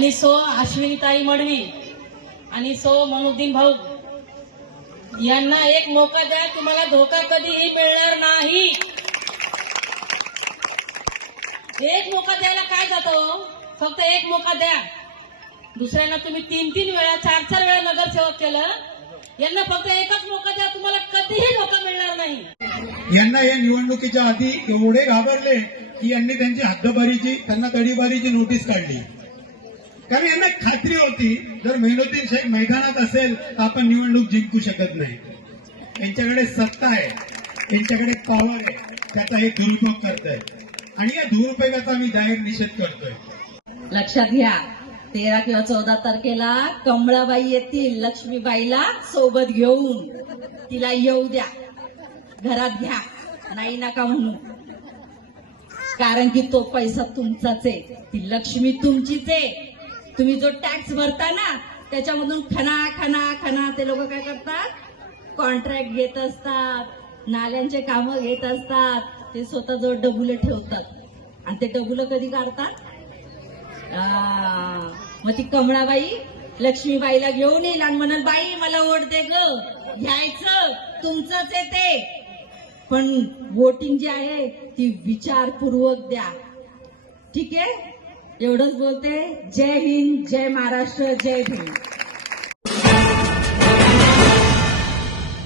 आणि सो अश्विनीताई मडवी आणि सो मनुद्दीन भाऊ यांना एक मौका द्या, तुम्हाला धोका कधीही मिळणार नाही. एक मौका द्यायला काय जातो, फक्त एक मौका द्या. दुसऱ्यांना तुम्ही 3-3 वेळा 4-4 वेळा नगरसेवक केलं, यांना फक्त एकच मौका द्या, तुम्हाला कधीही धोका मिळणार नाही. यांना या निवडणुकीच्या आधी एवढे घाबरले की यांनी त्यांची हद्दबारीची, त्यांना तडीबारीची नोटीस काढली. कारण यांना खात्री होती जर मेहनुद्दीन शेख मैदानात असेल तर आपण निवडणूक जिंकू शकत नाही. यांच्याकडे सत्ता आहे, यांच्याकडे पॉवर आहे, त्याचा हे दुरुपयोग करताय आणि या दुरुपयोगाचा आम्ही जाहीर निषेध करतोय. लक्षात घ्या, 13 किंवा 14 तारखेला कमळाबाई येतील लक्ष्मीबाईला सोबत घेऊन. तिला येऊ द्या, घरात घ्या, नाही नका म्हणू. कारण की तो पैसा तुमचाच आहे, ती लक्ष्मी तुमचीच आहे. तुम्ही जो टॅक्स भरता ना त्याच्यामधून खना खना खना ते लोक काय करतात, कॉन्ट्रॅक्ट घेत असतात, नाल्यांचे कामं घेत असतात. ते स्वतःजवळ डबुले ठेवतात आणि ते डबुलं कधी काढतात, मग ती कमळाबाई लक्ष्मीबाईला घेऊन येईल आणि म्हणत, बाई मला वोट दे ग. घ्यायचं तुमचंच आहे ते, पण वोटिंग जी आहे ती विचारपूर्वक द्या. ठीक आहे, एवढंच बोलते. जय हिंद, जय महाराष्ट्र, जय भीम.